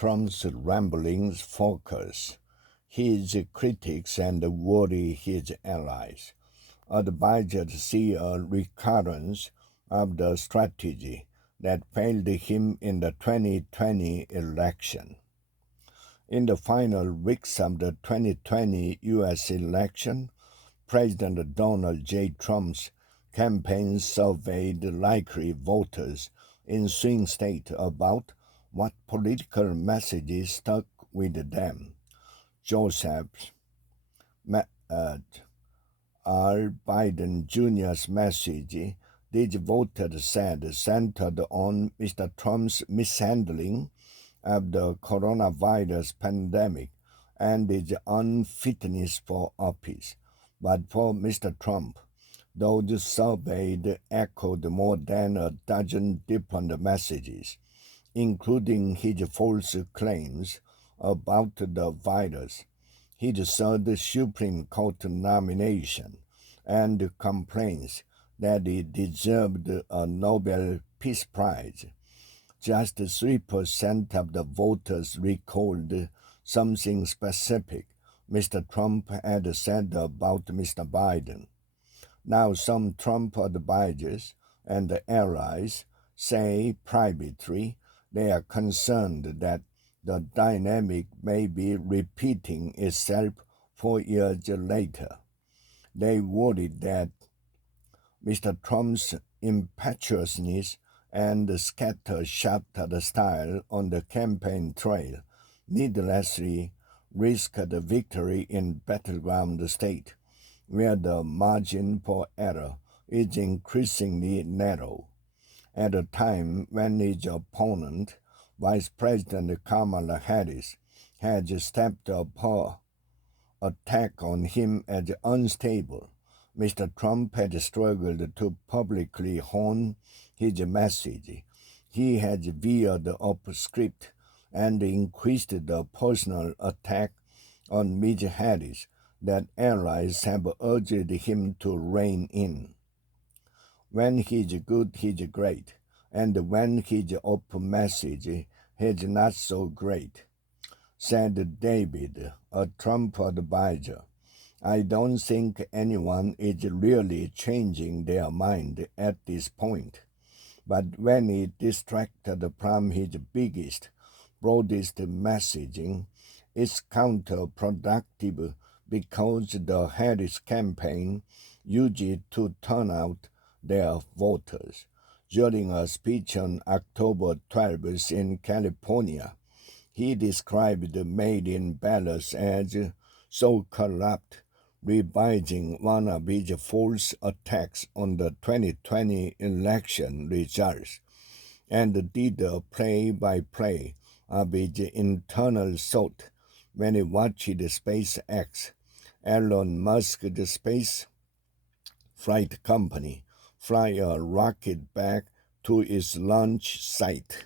Trump's ramblings focus his critics and worry his allies. Advisors see a recurrence of the strategy that failed him in the 2020 election. In the final weeks of the 2020 U.S. election, President Donald J. Trump's campaign surveyed likely voters in swing states about what political messages stuck with them. Joseph R. Biden Jr.'s message, these voters said, centered on Mr. Trump's mishandling of the coronavirus pandemic and his unfitness for office. But for Mr. Trump, those surveyed echoed more than a dozen different messages, including his false claims about the virus, his third Supreme Court nomination, and complaints that he deserved a Nobel Peace Prize. Just 3% of the voters recalled something specific Mr. Trump had said about Mr. Biden. Now some Trump advisors and allies say privately they are concerned that the dynamic may be repeating itself 4 years later. They worried that Mr. Trump's impetuousness and scattershot style on the campaign trail needlessly risked victory in battleground state, where the margin for error is increasingly narrow. At a time when his opponent, Vice President Kamala Harris, has stepped up her attack on him as unstable, Mr. Trump had struggled to publicly hone his message. He has veered off script and increased the personal attack on Ms. Harris that allies have urged him to rein in. When he's good, he's great, and when he's off message, he's not so great, said David, a Trump advisor. I don't think anyone is really changing their mind at this point. But when he distracted from his biggest, broadest messaging, it's counterproductive because the Harris campaign used it to turn out their voters. During a speech on October 12th in California, he described mail-in ballots as so corrupt, revising one of his false attacks on the 2020 election results, and did a play-by-play of his internal thought when he watched SpaceX, Elon Musk's space flight company, fly a rocket back to its launch site.